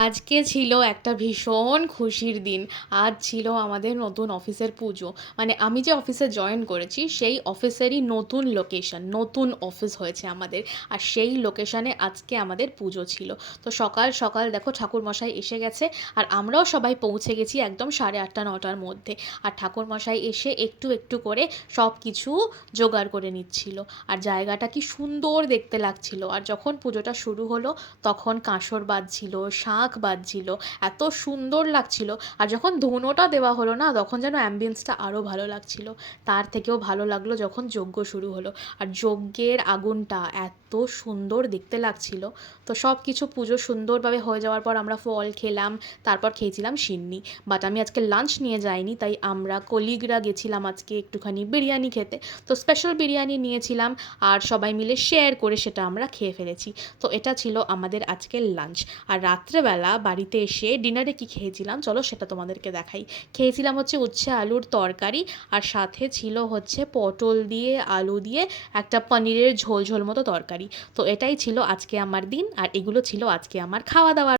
আজকে ছিল একটা ভীষণ খুশির দিন। আজ ছিল আমাদের নতুন অফিসের পুজো। মানে আমি যে অফিসে জয়েন করেছি সেই অফিসেরই নতুন লোকেশন, নতুন অফিস হয়েছে আমাদের। আর সেই লোকেশনে আজকে আমাদের পুজো ছিল। তো সকাল সকাল দেখো ঠাকুরমশাই এসে গেছে আর আমরাও সবাই পৌঁছে গেছি একদম 8:30-9টার মধ্যে। আর ঠাকুরমশাই এসে একটু একটু করে সব কিছু জোগাড় করে নিচ্ছিল। আর জায়গাটা কি সুন্দর দেখতে লাগছিল। আর যখন পুজোটা শুরু হলো তখন কাঁসর বাজছিল, শাঁখ বাজছিল, এত সুন্দর লাগছিল। আর যখন ধুনোটা দেওয়া হলো না, তখন যেন অ্যাম্বিয়েন্সটা আরও ভালো লাগছিল। তার থেকেও ভালো লাগলো যখন যজ্ঞ শুরু হলো। আর যজ্ঞের আগুনটা এত সুন্দর দেখতে লাগছিল। তো সব কিছু পুজো সুন্দরভাবে হয়ে যাওয়ার পর আমরা ফল খেলাম, তারপর খেয়েছিলাম সিন্নি। বাট আমি আজকে লাঞ্চ নিয়ে যাইনি, তাই আমরা কলিগরা গেছিলাম আজকে একটুখানি বিরিয়ানি খেতে। তো স্পেশাল বিরিয়ানি নিয়েছিলাম আর সবাই মিলে শেয়ার করে সেটা আমরা খেয়ে ফেলেছি। তো এটা ছিল আমাদের আজকের লাঞ্চ। আর রাত্রেবেলা বাড়িতে এসে ডিনারে কি খেয়েছিলাম চলো সেটা তোমাদেরকে দেখাই। খেয়েছিলাম হচ্ছে উচ্ছে আলুর তরকারি, আর সাথে ছিল হচ্ছে পটল দিয়ে আলু দিয়ে একটা পনিরের ঝোল ঝোল মতো তরকারি। তো এটাই ছিল আজকে আমার দিন, আর এগুলো ছিল আজকে আমার খাওয়া দাওয়া।